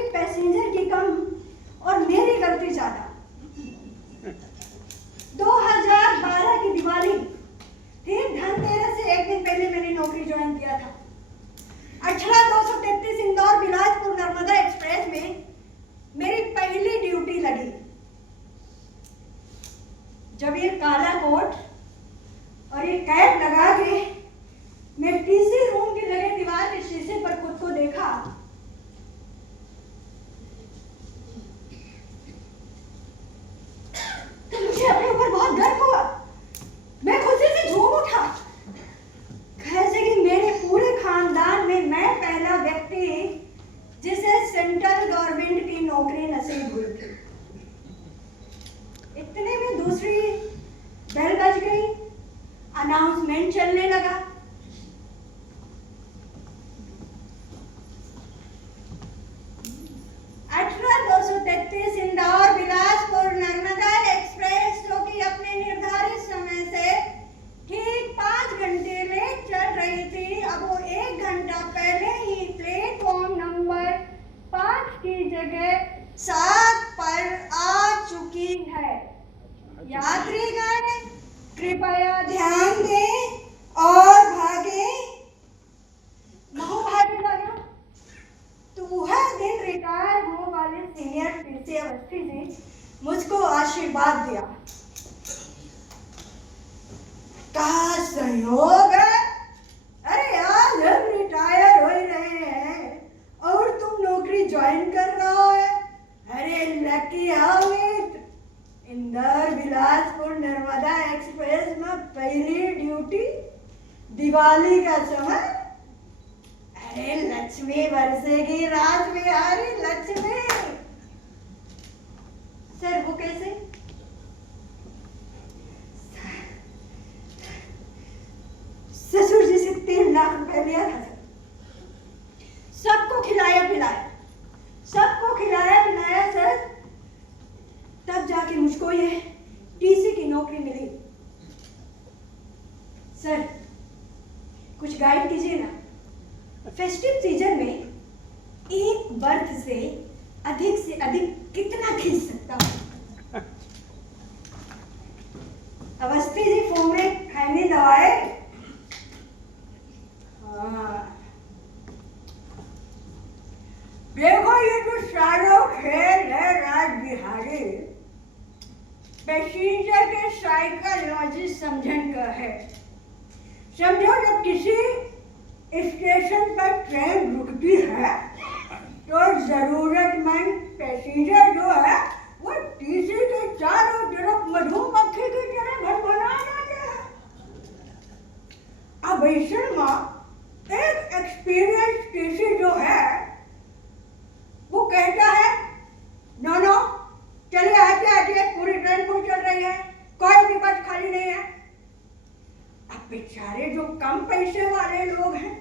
एक पैसेंजर की कम और मेरी गलती ज्यादा। 2012 की दिवाली थी, धनतेरस से एक दिन पहले मैंने नौकरी ज्वाइन किया था। 18-233 इंदौर बिलासपुर नर्मदा एक्सप्रेस में मेरी पहली ड्यूटी लगी। जब ये काला कोट और ये कैप लगा के मैं टीसी रूम के लगे दीवार के शीशे पर खुद को देखा तो मुझे अपने ऊपर बहुत गर्व हुआ। मैं खुशी से झूम उठा, कैसे कि मेरे पूरे खानदान में मैं पहला व्यक्ति जिसे सेंट्रल गवर्नमेंट की नौकरी नसीब हुई थी। इतने में दूसरी बेल बज गई, अनाउंसमेंट चलने लगा। इंदौर बिलासपुर नर्मदा एक्सप्रेस जो कि अपने निर्धारित समय से ठीक 5 घंटे लेट चल रही थी, अब वो 1 घंटा पहले ही प्लेटफॉर्म नंबर 5 की जगह 7 पर आ चुकी है। यात्रीगण कृपया ध्यान दें और भागे। भागे लगा तो वह दिन रिटायर होने वाले सीनियर टीसी अवस्थी ने मुझको आशीर्वाद दिया। कहा संयोग है, अरे आज हम रिटायर हो ही रहे हैं और तुम नौकरी ज्वाइन कर रहा है। अरे लकी हामिद, इंदौर बिलासपुर नर्मदा एक्सप्रेस में पहली ड्यूटी, दिवाली का समय। अरे लक्ष्मी बरसेगी राज बिहारी लक्ष्मी। सर वो कैसे? ससुर जी से 3 लाख रुपए लिया था सर। सबको खिलाया पिलाया सर, तब जाके मुझको ये टीसी की नौकरी मिली। सर कुछ गाइड कीजिए ना, फेस्टिव सीजन में एक बर्थ से अधिक कितना खींच सकता हूँ? अवस्थी जी फोन में खैनी दवाए। हाँ देखो, ये जो सारा खेल है राज बिहारी, पैसेंजर के साइकोलॉजी समझन का है। समझो जब किसी स्टेशन पर ट्रेन रुकती है तो जरूरतमंद पैसेंजर जो है वो टीसी के चारों तरफ मधुमक्खी की तरह भड़बड़ा जाते हैं। अब ऐसे में एक एक्सपीरियंस टीसी जो है वो कहता है नो चलिए आते पूरी ट्रेन फुल चल रही है, कोई भी बस खाली नहीं है। अब बेचारे जो कम पैसे वाले लोग हैं,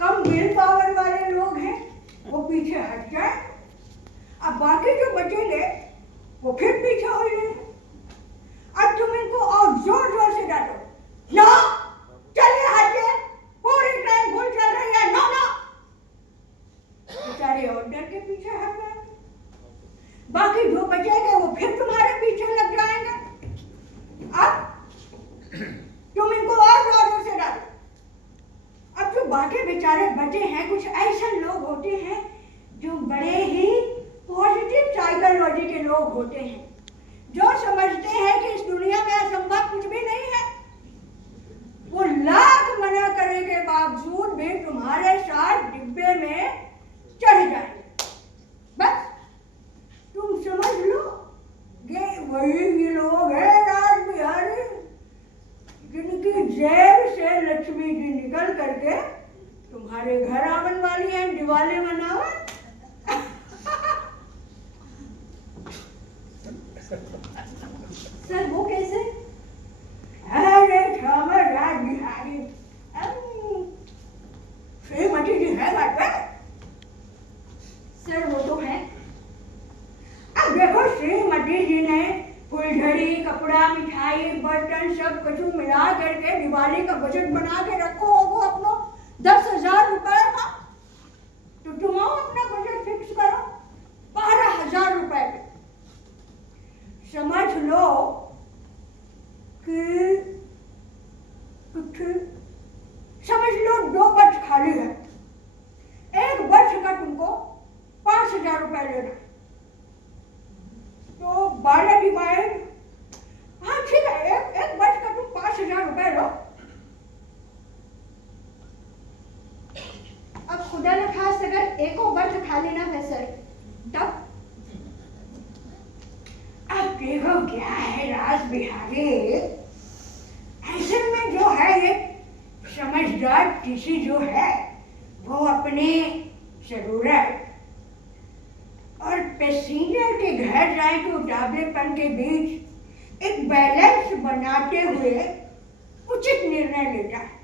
कम विल पावर वाले लोग हैं, वो पीछे हट जाए। अब बाकी जो बचेंगे वो फिर पीछे हो जाए। अब तुम इनको और जोर से डांटो, नो चलिए हटिए, पूरी ट्रेन फुल चल रही है, नो बेचारे ऑर्डर के पीछे हट जाएंगे। बाकी जो बचेंगे वो फिर तुम्हारे पीछे लग जाएंगे। अब तुम इनको और जोर से डालो। अब जो बाकी बेचारे बचे हैं, कुछ ऐसे लोग होते हैं जो बड़े ही पॉजिटिव साइकोलॉजी के लोग होते हैं, जो समझते हैं कि इस दुनिया में असंभव कुछ भी नहीं है। वो लाख मना करने के बावजूद भी तुम्हारे साथ डिब्बे में चढ़ जाएंगे। बस तुम समझ लो, ये वही लोग हैं राज बिहारी, जिनकी जेब से लक्ष्मी जी निकल करके तुम्हारे घर आवन वाली है। दिवाली मनाओ। सर वो कैसे? अरे राज बिहारी श्रीमती जी है बात पे। सर वो तो है। अब देखो, श्रीमती जी ने फुलझड़ी, कपड़ा, मिठाई, बर्तन सब कुछ मिला करके दिवाली का बजट बना के रखो। वो अपना 10,000 रुपए का, तो तुम आओ अपना अब खुदा न खास अगर एको बर्थ खाली ना है सर, तब अब देखो क्या है राज बिहारी, ऐसे में जो है ये समझदार टीसी जो है वो अपने जरूरत और पैसेंजर के घर जाए तो उतावलेपन के बीच एक बैलेंस बनाते हुए उचित निर्णय लेता है।